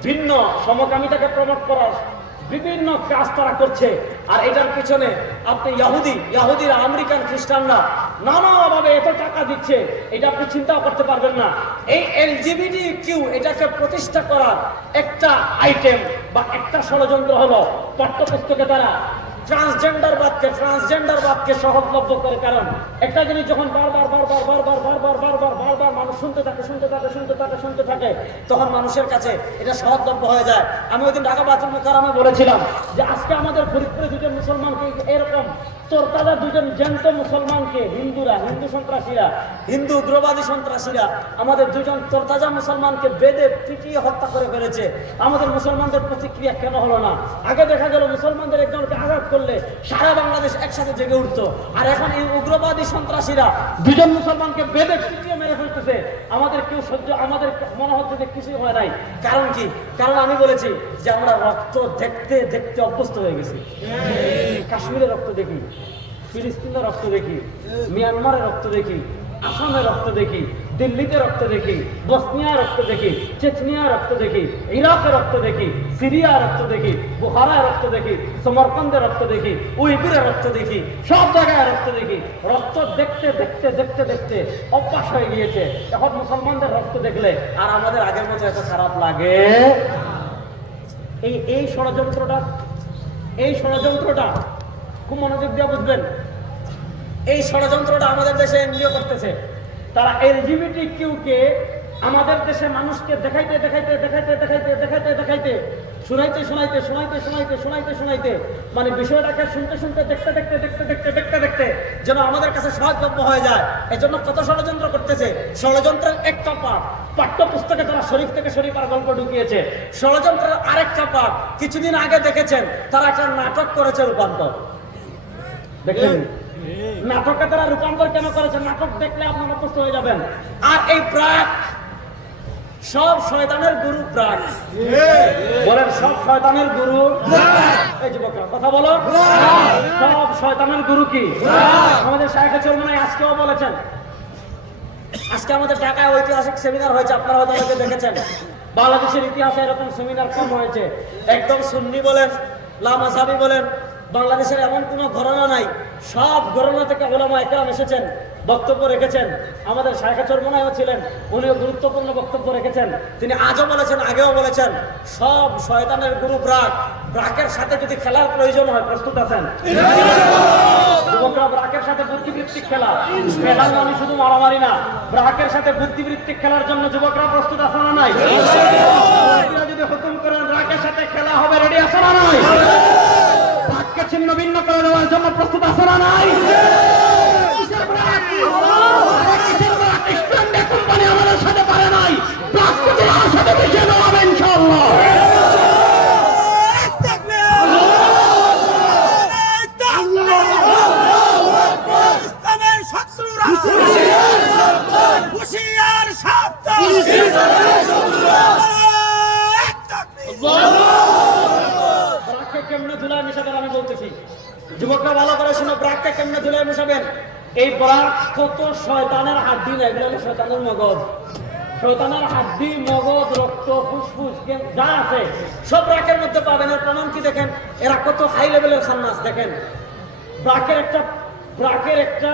ভিন্ন সমকামিতাকে প্রমোট করার বিভিন্ন কাজ তারা করছে। আর এটার পিছনে আপনি ইহুদিরা, আমেরিকান খ্রিস্টানরা নানাভাবে এত টাকা দিচ্ছে, এটা আপনি চিন্তাও করতে পারবেন না। এই LGBTQ এটাকে প্রতিষ্ঠা করার একটা আইটেম বা একটা ষড়যন্ত্র হলো পাঠ্যপুস্তকে তারা ট্রান্সজেন্ডারবাদকে সহজলভ্য করে। কারণ একটা জিনিস যখন বারবার মানুষ শুনতে থাকে, তখন মানুষের কাছে এটা সহজলভ্য হয়ে যায়। আমি ওই দিন ঢাকা বাথরুম কারণে বলেছিলাম যে আজকে আমাদের ফরিদপুরে দুজন মুসলমানকে এরকম তোরতাজা দুজন জ্যান্ত মুসলমানকে হিন্দু সন্ত্রাসীরা, হিন্দু উগ্রবাদী সন্ত্রাসীরা আমাদের দুজন তোরতাজা মুসলমানকে বেঁধে পিটিয়ে হত্যা করে ফেলেছে। আমাদের মুসলমানদের প্রতিক্রিয়া কেন হলো না? আগে দেখা গেল মুসলমানদের একজনকে আঘাত করলে সারা বাংলাদেশ একসাথে জেগে উঠতো, আর এখন এই উগ্রবাদী সন্ত্রাসীরা দুজন মুসলমানকে বেঁধে পিটিয়ে মেরে ফেলতেছে। আমাদের কেউ আমাদের মনে হচ্ছে যে কিছুই হয় নাই। কারণ কি? কারণ আমি বলেছি যে আমরা রক্ত দেখতে দেখতে অভ্যস্ত হয়ে গেছি। কাশ্মীরের রক্ত দেখি, ফিলিস্তিনের রক্ত দেখি, মিয়ানমারের রক্ত দেখি, আসামের রক্ত দেখি, দিল্লিতে রক্ত দেখি, বসনিয়ার রক্ত দেখি, চেচনিয়ার রক্ত দেখি, ইরাকের রক্ত দেখি, সিরিয়ার রক্ত দেখি, বুখারার রক্ত দেখি, সমরকন্দের রক্ত দেখি, উইগুরের রক্ত দেখি, সব জায়গায় রক্ত দেখি। রক্ত দেখতে দেখতে দেখতে দেখতে অভ্যাস হয়ে গিয়েছে। এখন মুসলমানদের রক্ত দেখলে আর আমাদের আগের মতো এত খারাপ লাগে? এই ষড়যন্ত্রটা খুব মনোযোগ দিয়ে বুঝবেন। এই ষড়যন্ত্রটা আমাদের দেশে এনজিও করতেছে। তারা LGBTQ কে আমাদের দেশে মানুষকে দেখাইতে শোনাইতে মানে বিষয়টাকে শুনতে দেখতে যেন আমাদের কাছে সহজলভ্য হয়ে যায়। এই জন্য কত ষড়যন্ত্র করতেছে। ষড়যন্ত্রের একটা পাঠ্যপুস্তকে তারা শরীফ থেকে শরীফার গল্প ঢুকিয়েছে। ষড়যন্ত্রের আরেকটা পাঠ কিছুদিন আগে দেখেছেন, তারা একটা নাটক করেছে রূপান্তর। দেখেন নাটকে তারা রূপান্তর কেন করেছে? নাটক দেখলে আপনারা অভ্যস্ত হয়ে যাবেন। আর এই ব্রাক সব শয়তানের গুরু ব্রাক। বলেন সব শয়তানের গুরু। এই যুবকরা কথা বলো, সব শয়তানের গুরু কি? আমাদের শায়েখে চরমনাই আজকেও বলেছেন। আজকে আমাদের ঢাকায় ঐতিহাসিক সেমিনার হয়েছে, আপনারা হয়তো অনেকে দেখেছেন। বাংলাদেশের ইতিহাসে এরকম সেমিনার কম হয়েছে। একদম সুন্নি বলেন, লামাসাবি বলেন, বাংলাদেশের এমন কোনো ঘরানা নাই, সব ঘরানা থেকে ওলামা একরাম এসেছেন, বক্তব্য রেখেছেন। আমাদের শায়েখে চরমনাইও ছিলেন, উনিও গুরুত্বপূর্ণ বক্তব্য রেখেছেন। তিনি আজও বলেছেন, আগেও বলেছেন, সব শয়তানের গুরু ব্রাক। ব্রাকের সাথে যদি খেলার প্রয়োজন হয় প্রস্তুত আছেন? যুবকরা, ব্রাকের সাথে বুদ্ধিবৃত্তিক খেলা, খেলার মানে শুধু মারামারি না, ব্রাকের সাথে বুদ্ধিবৃত্তিক খেলার জন্য যুবকরা প্রস্তুত আছে না নাই? যদি হুকুম করেন ব্রাকের সাথে খেলা হবে, রেডি আছে না নাই? ব্রাককে ছিন্ন ভিন্ন করে দেওয়ার জন্য প্রস্তুত আছে না নাই? কোম্পানি আমাদের সাথে পারে নাই, ব্রাককে তোমার সাথে মিশিয়ে দেওয়া হবে ইনশাআল্লাহ। কেমনে ধুলায় মিশাবেন আমি বলতেছি, যুবকরা ভালো করে শোনো। ব্রাককে কেমনে ধুলায় মিশাবেন? এই ব্রাক কত শয়তানের হাড্ডি না, এগুলো হলো শয়তানের মগজ। শয়তানের হাড্ডি, মগজ, রক্ত, ফুসফুস যা আছে সব ব্রাকের মধ্যে পাবেন। এর প্রমাণ কি দেখেন, এরা কত হাই লেভেলের খান্নাস দেখেন। ব্রাকের একটা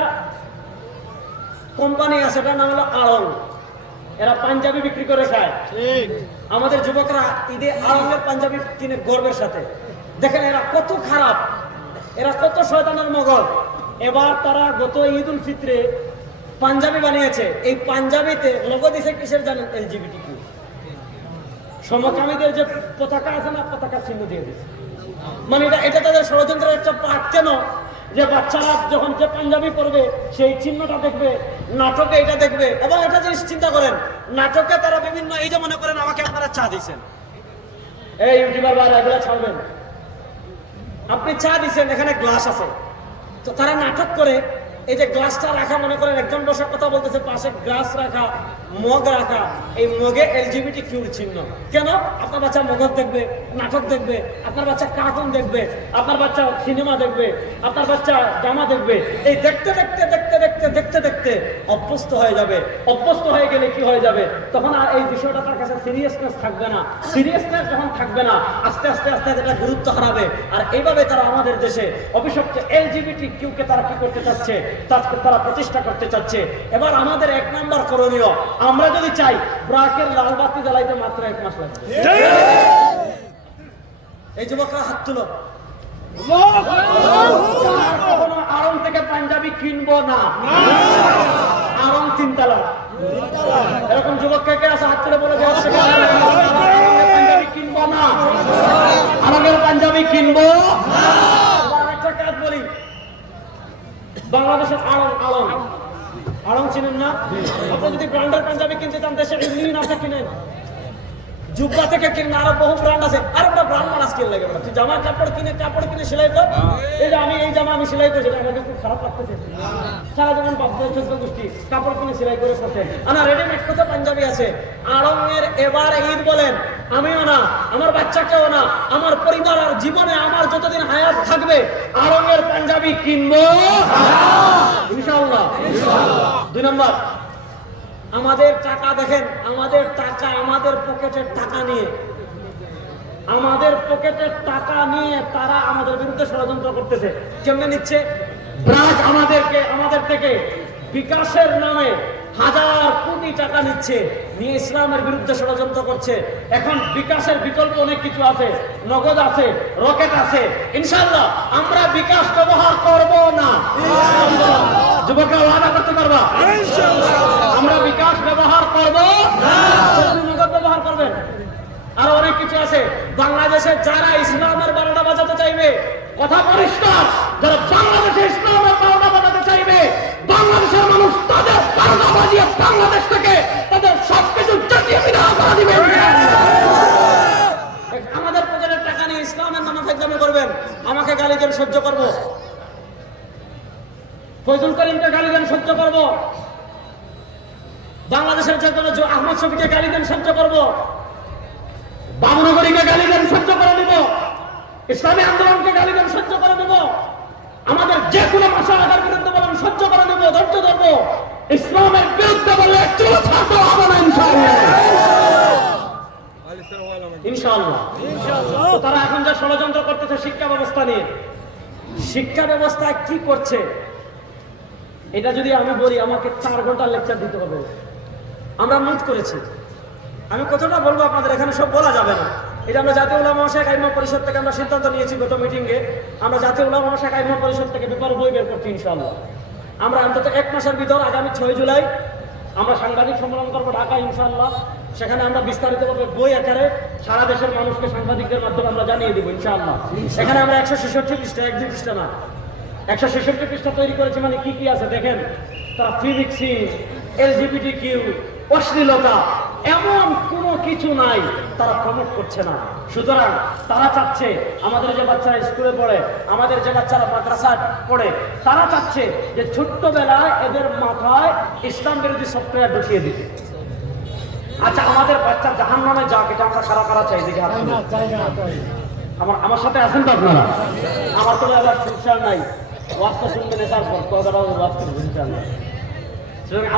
কোম্পানি আছে, এটার নাম হলো আড়ং। এরা পাঞ্জাবি বিক্রি করে খায়। আমাদের যুবকরা ঈদে আড়ংয়ের পাঞ্জাবি কিনে গর্বের সাথে। দেখেন এরা কত খারাপ, এরা কত শয়তানের মগজ। এবার তারা গত ঈদ উল ফিতরে পাঞ্জাবি বানিয়েছে। এই পাঞ্জাবিতে লোগো দিছে কিসের জানেন? LGBTQ, সমকামীদের যে পতাকা আছে না, পতাকা চিহ্ন দিয়ে দিচ্ছে। মানে এটা তাদের ষড়যন্ত্রের একটা পার্ট। কেন? যে বাচ্চারা যখন যে পাঞ্জাবি পরবে সেই চিহ্নটা দেখবে, নাটকে এটা দেখবে। এবং একটা জিনিস চিন্তা করেন, নাটকে তারা বিভিন্ন, এই যে মনে করেন আমাকে আপনারা চা দিচ্ছেন, এই ইউটিউবার ভাই এগুলো ছাড়বেন, আপনি চা দিচ্ছেন, এখানে গ্লাস আছে, তো তারা নাটক করে এই যে গ্লাসটা রাখা, মনে করেন একজন বসে কথা বলতেছে, পাশে গ্লাস রাখা, মগ রাখা, এই মগে LGBTQ চিহ্ন। কেন? আপনার বাচ্চা মগজ দেখবে, নাটক দেখবে, আপনার বাচ্চা কার্টুন দেখবে, আপনার বাচ্চা সিনেমা দেখবে, আপনার বাচ্চা ড্রামা দেখবে। এই দেখতে দেখতে দেখতে দেখতে দেখতে দেখতে অভ্যস্ত হয়ে যাবে। অভ্যস্ত হয়ে গেলে কি হয়ে যাবে? তখন আর এই বিষয়টা তার কাছে সিরিয়াসনেস থাকবে না। সিরিয়াসনেস যখন থাকবে না, আস্তে আস্তে আস্তে এটা গুরুত্ব হারাবে। আর এইভাবে তারা আমাদের দেশে অভিশপ্ত LGBTQ কে তারা কি করতে চাচ্ছে? তারা প্রতিষ্ঠা করতে চাচ্ছে। এবার আমাদের 1 নাম্বার করণীয়, আমরা যদি চাই ব্রাকের লাল বাতি জ্বালাইতে মাত্র 1 মাস লাগবে। এই যুবকরা হাত তুলো। আড়ং থেকে পাঞ্জাবি কিনবো না, আড়ং 3 তলা। এরকম যুবক কে আছে? হাত তুলে বলে দেওয়া, পাঞ্জাবি কিনবো না, আড়ংয়ের পাঞ্জাবি কিনবো। একটা কাজ বলি, বাংলাদেশের আড়ং চিনেন না? আপনি যদি ব্র্যান্ডের পাঞ্জাবি কিনতে চান, দেশে ইউনিয়ন আছে, কিনেন। জুব্বা থেকে কিনে, আরো বহু ব্র্যান্ড আছে। আর একটা ব্র্যান্ড মারা স্কিল লাগে। তুই জামা কাপড় কিনে সেলাই কর। এই যে এই জামা আমি সেলাই করছি, আমাকে খুব খারাপ লাগতেছে। সারা জীবন 14 গোষ্ঠী কাপড় কিনে সেলাই করে করছেন। না, রেডিমেড কত পাঞ্জাবি আছে। আড়ংয়ের এবার ঈদ বলেন, আমিও না, আমার বাচ্চাকেও না, আমার পরিবার আর জীবনে আমার যতদিন হায়াত থাকবে আড়ংয়ের পাঞ্জাবি কিনবো ইনশাআল্লাহ। 2 নম্বর, আমাদের টাকা দেখেন, আমাদের টাকা, আমাদের পকেটের টাকা নিয়ে তারা আমাদের বিরুদ্ধে ষড়যন্ত্র করতেছে। কেমনে নিচ্ছে? ব্রাক আমাদের থেকে বিকাশের নামে 1000 কোটি টাকা নিচ্ছে, নিয়ে ইসলামের বিরুদ্ধে ষড়যন্ত্র করছে। এখন বিকাশের বিকল্প অনেক কিছু আছে, নগদ আছে, রকেট আছে। ইনশাআল্লাহ আমরা বিকাশ ব্যবহার করব না। যুবকরা ওয়াদা করতে পারবা? আমরা বিকাশ ব্যবহার করব না, নগদ ব্যবহার করবেন। আরো অনেক কিছু আছে। বাংলাদেশে যারা ইসলামের 12টা বাজাতে চাইবে, কথা পরিষ্কার, যারা বাংলাদেশে ইসলামের 12টা বাজাতে চাইবে, বাংলাদেশের মানুষ তাদের 12টা বাজিয়ে বাংলাদেশ থেকে তাদের সবকিছু জাতীয় বিধান করে দিবে। আমাদের পকেটের টাকা নিয়ে ইসলামের নামে ফাজলামি করবেন, আমাকে গালি দেন, সহ্য করবো। ফজল করিমকে গালি দেন সহ্য করব, বাংলাদেশের যে কোনো আহমদ শফিকে গালি দেন সহ্য করব, বামনগরীকে গালি দেন সহ্য করে নিব, ইসলামী আন্দোলনকে গালি দেন সহ্য করে নিব, আমাদের যে কোনো মাসালার বিরুদ্ধে বলেন সহ্য করে নিব, ধৈর্য ধরবো। ইসলামের বিরুদ্ধে বলে একচুলো ছাত্র হবে না ইনশাআল্লাহ। তো তারা এখন যে ষড়যন্ত্র করতেছে শিক্ষা ব্যবস্থা নিয়ে, শিক্ষা ব্যবস্থায় কি করছে এটা যদি আমি বলি আমাকে 4 ঘন্টা লেকচার দিতে হবে। আমরা মুট করেছি, আমি কতটা বলবো আপনাদের এখানে সব বলা যাবে না। এটা আমরা জাতীয় উলামা শাখায় কাইমা পরিষদ থেকে আমরা সিদ্ধান্ত নিয়েছি গত মিটিংয়ে, আমরা জাতীয় উলামা শাখায় কাইমা পরিষদ থেকে বিকল্প বই বের করছি ইনশাআল্লাহ। আমরা অন্তত 1 মাসের ভিতর আগামী 6 জুলাই আমরা সাংবাদিক সম্মেলন করবো ঢাকা ইনশাআল্লাহ। সেখানে আমরা বিস্তারিতভাবে বই আকারে সারা দেশের মানুষকে সাংবাদিকদের মাধ্যমে আমরা জানিয়ে দেবো ইনশাআল্লাহ। এখানে আমরা 166 পৃষ্ঠা, 1-2 পৃষ্ঠা না, 166 পৃষ্ঠা তৈরি করেছি। মানে কি কি আছে দেখেন, তারা ফিজিক্সি, LGBTQ, অশ্লীলতা, এমন কোনো কিছু নাই তারা প্রমোট করছে না। সুতরাং তারা চাচ্ছে আমাদের যে বাচ্চারা স্কুলে পড়ে, আমাদের যে বাচ্চারা মাদ্রাসায় পড়ে, তারা চাচ্ছে যে ছোট্টবেলায় এদের মাথায় ইসলাম বিরোধী সফটওয়্যার ঢুকিয়ে দিতে। আচ্ছা, আমাদের বাচ্চা জাহান্নামে যাক, এটা আমরা কারা কারা চাই দেখি আমার সাথে আছেন তো আপনারা? আমার তো এবার সংসার নাই, ওয়াজটা শুনবেন তারপর কথাটা ওয়াজ করবেন ইনশাআল্লাহ।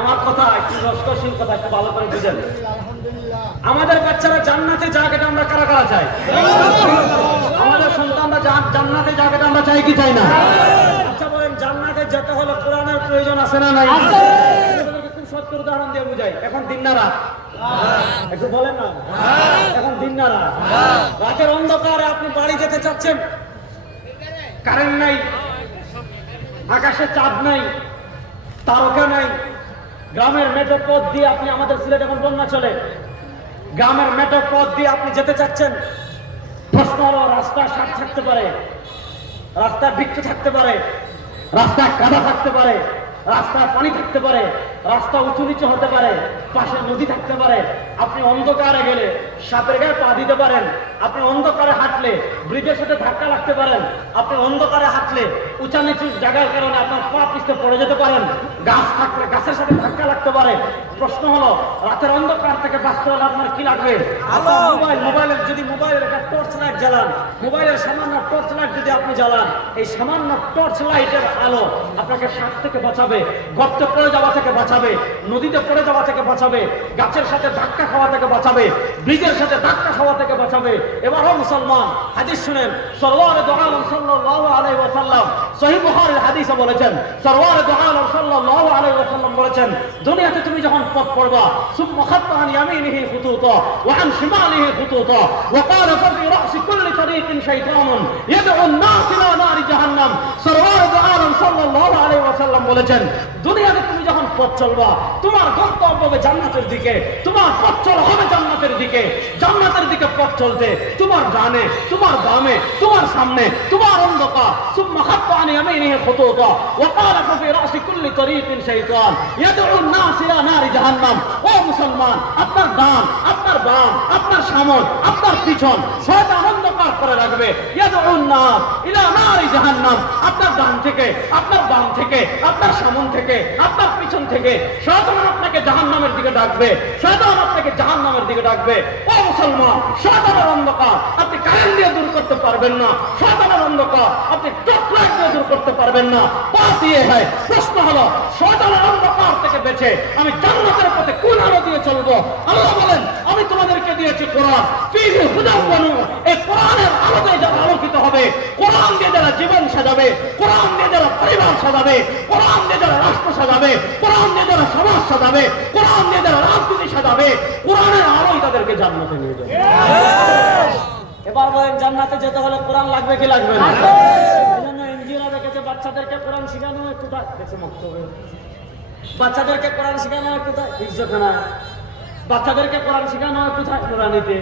আমার কথা একটু রসকশীল কথা, একটু ভালো করে বুঝেন। আমাদের বাচ্চারা জান্নাতে যাক, এটা আমরা কারা কারা চাই? আমাদের সন্তানরা জান্নাতে যাক, এটা আমরা চাই কি চাই না? আচ্ছা বলেন, জান্নাতে যেতে হলে কোরআনের প্রয়োজন আছে না নাই? খুব সত্য উদাহরণ দিয়ে বুঝাই। এখন দিন না রাত, একটু বলেন না, এখন দিন না রাত, রাতের অন্ধকারে আপনি বাড়ি যেতে চাচ্ছেন, কারেন্ট নাই, আকাশে চাঁদ নাই, তারকা নাই, গ্রামের মেঠো পথ দিয়ে আপনি, আমাদের সিলেট এখন বন্যা চলে, গ্রামের মেঠো পথ দিয়ে আপনি যেতে চাচ্ছেন। প্রশ্ন হলো, রাস্তা সাপ থাকতে পারে, রাস্তায় বৃক্ষ থাকতে পারে, রাস্তায় কাদা থাকতে পারে, রাস্তায় পানি থাকতে পারে, রাস্তা উঁচু নিচু হতে পারে, পাশে নদী থাকতে পারে। আপনি অন্ধকারে গেলে সাপের গায়ে পা দিতে পারেন, আপনি অন্ধকারে হাঁটলে ব্রিজের সাথে ধাক্কা লাগতে পারেন, আপনি অন্ধকারে হাঁটলে উঁচা নিচু জায়গার কারণে আপনার পা পিছতে পড়ে যেতে পারেন, গাছ থাকলে গাছের সাথে ধাক্কা লাগতে পারে। প্রশ্ন হলো, রাতের অন্ধকার থেকে বাঁচতে হলে আপনার কি লাগবে? মোবাইলের যদি মোবাইলের একটা টর্চ লাইট জ্বালান, মোবাইলের সামান্য টর্চ লাইট যদি আপনি জ্বালান, এই সামান্য টর্চ লাইটের আলো আপনাকে সাপ থেকে বাঁচাবে, গর্তে পড়ে যাওয়া থেকে বাঁচাবে, নদীতে পড়ে যাওয়া থেকে বাঁচাবে, গাছের সাথে ধাক্কা খাওয়া থেকে বাঁচাবে, ব্রিজের সাথে ধাক্কা খাওয়া থেকে বাঁচাবে। এবারও মুসলমান, হাদিস শুনেন, সরওয়ারে দু আলম সাল্লাল্লাহু আলাইহি ওয়াসাল্লাম সহিহ বুখারীর হাদিসে বলেছেন, সরওয়ারে দু আলম সাল্লাল্লাহু আলাইহি ওয়াসাল্লাম বলেছেন, দুনিয়াতে তুমি যখন পথ পড়বা, সুম্মা খাত্তা আন ইয়ামিনিহি খুতুতা ওয়া আন শিমালিহি খুতুতা ওয়া ক্বালা ফি রা'সি কুল্লি তারিকিন শাইতানুন ইয়াদ'উ আন-নাস ইলা নারি জাহান্নাম। সরওয়ারে দু আলম সাল্লাল্লাহু আলাইহি ওয়াসাল্লাম বলেছেন, দুনিয়াতে তুমি যখন পথ চলবা, তোমার গন্তব্য হবে জান্নাতের দিকে, তোমার পথ চলা হবে জান্নাতের দিকে। জান্নাতের দিকে পথ চলতে তোমার ডানে, তোমার বামে, তোমার সামনে, তোমার অন্ধকার। সুম্মা খাত্তা আন ইয়ামিনিহি খুতুতা ওয়া ক্বালা ফি রা'সি কুল্লি তারিকিন শাইতান ইয়াদ'উ আন-নাস ইলা নারি জাহান্নাম। ও মুসলমান, আপনার ডান, আপনার বাম, আপনার সামনে, আপনার পিছন শয়তান অন্ধকার করে রাখবে। ইয়াদ'উ আন-নাস ইলা নারি জাহান্নাম। আপনার ডান থেকে, আপনার বাম থেকে, আপনার সামনে থেকে, আপনার পিছন থেকে শয়তান আপনাকে জাহান্নামের দিকে ডাকবে, শয়তান আপনাকে জাহান্নামের দিকে ডাকবে। ও মুসলমান, শয়তানের অন্ধকার আপনি কারেন্ট দিয়ে দূর করতে পারবেন না, শয়তানের অন্ধকার আপনি টর্চ লাইট দিয়ে দূর করতে পারবেন না, পা দিয়ে হয়। প্রশ্ন হলো, শয়তানের অন্ধকার থেকে বেঁচে আমি জান্নাতের পথে কোন আলো দিয়ে চলবো? আল্লাহ বলেন, আমি তোমাদেরকে দিয়েছি কোরআন, ফীহি হুদান ওয়া নূর। এই কোরআনের আলোতে যারা আলোকিত হবে, কোরআন দিয়ে যারা জীবন সাজাবে, কোরআন দিয়ে যারা পরিবার সাজাবে, কোরআন দিয়ে যারা রাষ্ট্র সাজাবে, কোরআন দিয়ে যারা সমাজ সাজাবে, কোরআন দিয়ে যারা রাজনীতি সাজাবে, কোরআনের আলোই তাদেরকে জান্নাতে নিয়ে যাবে। এবার বলেন, জান্নাতে যেতে হলে কোরআন লাগবে কি লাগবে না? এজন্য এনজিওরা দেখেছে বাচ্চাদেরকে কোরআন শেখানো হয় কোথায়? দেখছে মক্তবে। বাচ্চাদেরকে কোরআন শেখানো হয় কোথায়? হিফজখানায়। বাচ্চাদেরকে কোরআন শেখানো হয় কোথায়? নুরানিতে।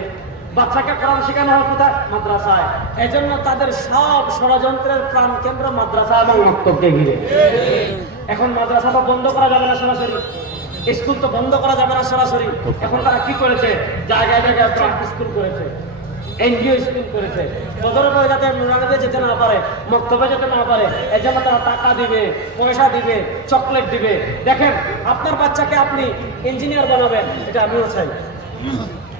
বাচ্চাকে কোরআন শেখানো হয় কোথায়? মাদ্রাসায়। এজন্য তাদের সব ষড়যন্ত্রের প্রাণ কেন্দ্র মাদ্রাসা এবং মক্তবকে ঘিরে। এখন মাদ্রাসা তো বন্ধ করা যাবে না সরাসরি, স্কুল তো বন্ধ করা যাবে না সরাসরি। এখন তারা কি করেছে? জায়গায় জায়গায় স্কুল করেছে। এনজিও স্কুল করেছে, ফজরের পরে যাতে নুরানিতে যেতে না পারে, মক্তবে যেতে না পারে, এই জন্য তারা টাকা দিবে, পয়সা দিবে, চকলেট দিবে। দেখেন, আপনার বাচ্চাকে আপনি ইঞ্জিনিয়ার বানাবেন, এটা আমিও চাই।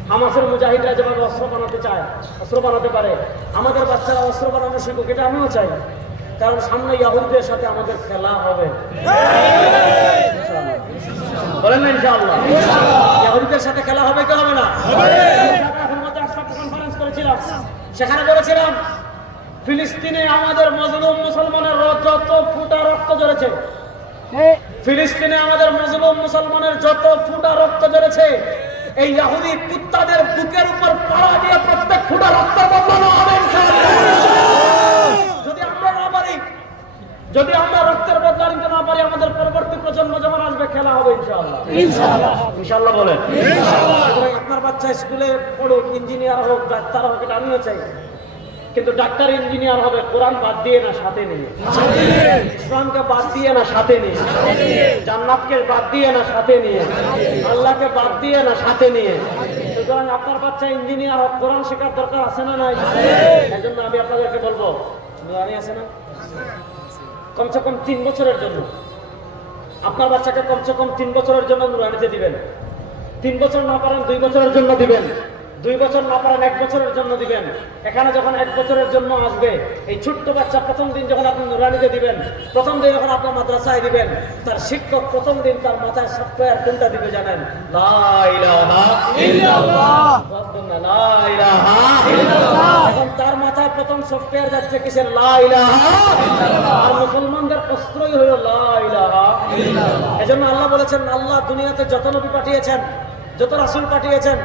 হামাসের মুজাহিদরা যেভাবে অস্ত্র বানাতে চায়, অস্ত্র বানাতে পারে, আমাদের বাচ্চারা অস্ত্র বানানো শিখুক, এটা আমিও চাই। কারণ সামনে ইয়াহুদদের সাথে আমাদের খেলা হবে, বলেন না ইনশাআল্লাহ? ইয়াহুদদের সাথে খেলা হবে কি হবে না? কনফারেন্স করেছিলাম, সেখানে বলেছিলাম ফিলিস্তিনে আমাদের মজলুম মুসলমানের যত ফুটা রক্ত ঝরেছে, ফিলিস্তিনে আমাদের মজলুম মুসলমানের যত ফুটা রক্ত ঝরেছে, এই ইহুদি কুত্তাদের বুকের উপর পাড়া দিয়ে প্রত্যেক ফুটা রক্ত বদলানো হবে যদি আমরা না পারি, যদি আমরা রক্তের বদলা নিতে না পারি, আমাদের পরবর্তী প্রজন্ম যেমন আসবে, খেলা হবে ইনশাআল্লাহ। ইনশাআল্লাহ, ইনশাআল্লাহ বলেন। আপনার বাচ্চা স্কুলে পড়ুক, ইঞ্জিনিয়ার হোক, ডাক্তার হোক, এটা আমিও চাই। কিন্তু ডাক্তার ইঞ্জিনিয়ার হবে কোরআন বাদ দিয়ে না, সাথে নিয়ে, ইসলামকে বাদ দিয়ে না, সাথে নিয়ে, জান্নাতকে বাদ দিয়ে না, সাথে নিয়ে, আল্লাহকে বাদ দিয়ে না, সাথে নিয়ে। সুতরাং আপনার বাচ্চা ইঞ্জিনিয়ার হোক, কোরআন শেখার দরকার আছে না নাই? এই জন্য আমি আপনাদেরকে বলবো, নুরানি আছে না, কমসে কম 3 বছরের জন্য আপনার বাচ্চাকে কমসে কম 3 বছরের জন্য নুরানিতে দিবেন। 3 বছর না পারেন 2 বছরের জন্য দিবেন, 2 বছর না পারেন 1 বছরের জন্য দিবেন। এখানে যখন 1 বছরের জন্য আসবে, এই ছোট্ট বাচ্চা প্রথম দিন যখন আপনি নুরানিতে দিবেন, প্রথম দিন যখন আপনার মাদ্রাসায় দিবেন, তার শিক্ষক প্রথম দিন তার মাথায় সফটওয়্যার কোনটা দিবে জানেন? লা ইলাহা ইল্লাল্লাহ, লা ইলাহা ইল্লাল্লাহ। এখন তার মাথায় প্রথম সফটওয়্যার যাচ্ছে কিসের? লা ইলাহা ইল্লাল্লাহ। আর মুসলমানদের অস্ত্রই হলো লা ইলাহা ইল্লাল্লাহ। এজন্য আল্লাহ বলেছেন, আল্লাহ দুনিয়াতে যত নবী পাঠিয়েছেন, যত রাসূল পাঠিয়েছেন,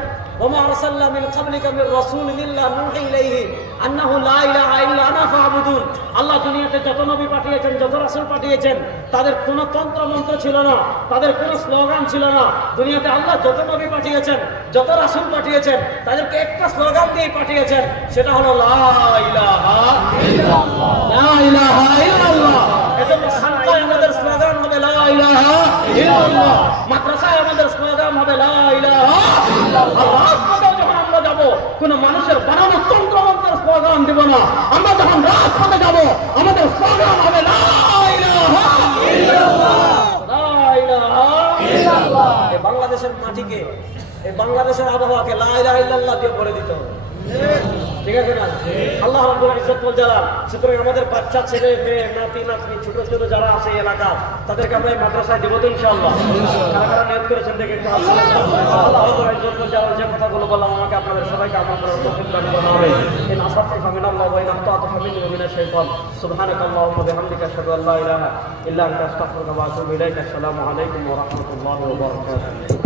ওমা আরসালনা মিন ক্বাবলিকা মির রাসূলিন ইল্লা নুহি ইলাইহি আন্নাহু লা ইলাহা ইল্লা আনা ফা'বুদুন। আল্লাহ দুনিয়াতে যত নবী পাঠিয়েছেন, যত রাসূল পাঠিয়েছেন, তাদের কোনো তন্ত্র মন্ত্র ছিল না, তাদের কোনো স্লোগান ছিল না। দুনিয়াতে আল্লাহ যত নবী পাঠিয়েছেন, যত রাসূল পাঠিয়েছেন, তাদেরকে একটা স্লোগান দিয়ে পাঠিয়েছেন, সেটা হলো লা ইলাহা ইল্লাল্লাহ, লা ইলাহা ইল্লাল্লাহ। এজন্য খানকায় আমাদের স্লোগান হবে লা ইলাহা ইল্লাল্লাহ, মাদ্রাসায় আমাদের স্লোগান হবে লা ইলাহা ইল্লাল্লাহ। রাজপথে যখন আমরা যাব, কোন মানুষের বানানো তন্ত্রমন্ত্রের স্লোগান দিব না। আমরা যখন রাজপথে যাব, আমাদের স্লোগান হবে লা ইলাহা ইল্লাল্লাহ, লা ইলাহা ইল্লাল্লাহ। এই বাংলাদেশের মাটিকে, এই বাংলাদেশের আবহাওয়াকে লা ইলাহা ইল্লাল্লাহ দিয়ে ভরে দিতে হবে, ঠিক আছে না? আল্লাহ রাব্বুল ইজ্জত ওয়াল জালাল। সুতরাং আমাদের বাচ্চা, ছেলে মেয়ে, নাতি নাতনি, ছোট ছোট যারা আছে এই এলাকা, তাদেরকে আমরা এই মাদ্রাসায় দেবো তো ইনশাআল্লাহ। কারা কারা নিয়ত করেছেন দেখে একটু আল্লাহ রাব্বুল ইজ্জত ওয়াল জালাল যে কথাগুলো বললাম, আমাকে আপনাদের সবাইকে আমল করার তৌফিক দান করুন। আমিন। ইন আসাতু ফামিনাল্লাহি ওয়া ইন আখতাতু ফামিন্নি ওয়া মিনাশ শাইতান। সুবহানাকাল্লাহুম্মা ওয়া বিহামদিকা আশহাদু আল্লা ইলাহা ইল্লা আনতা আস্তাগফিরুকা ওয়া আতুবু ইলাইক। আসসালামু আলাইকুম ওয়া রাহমাতুল্লাহি ওয়া বারাকাতুহু।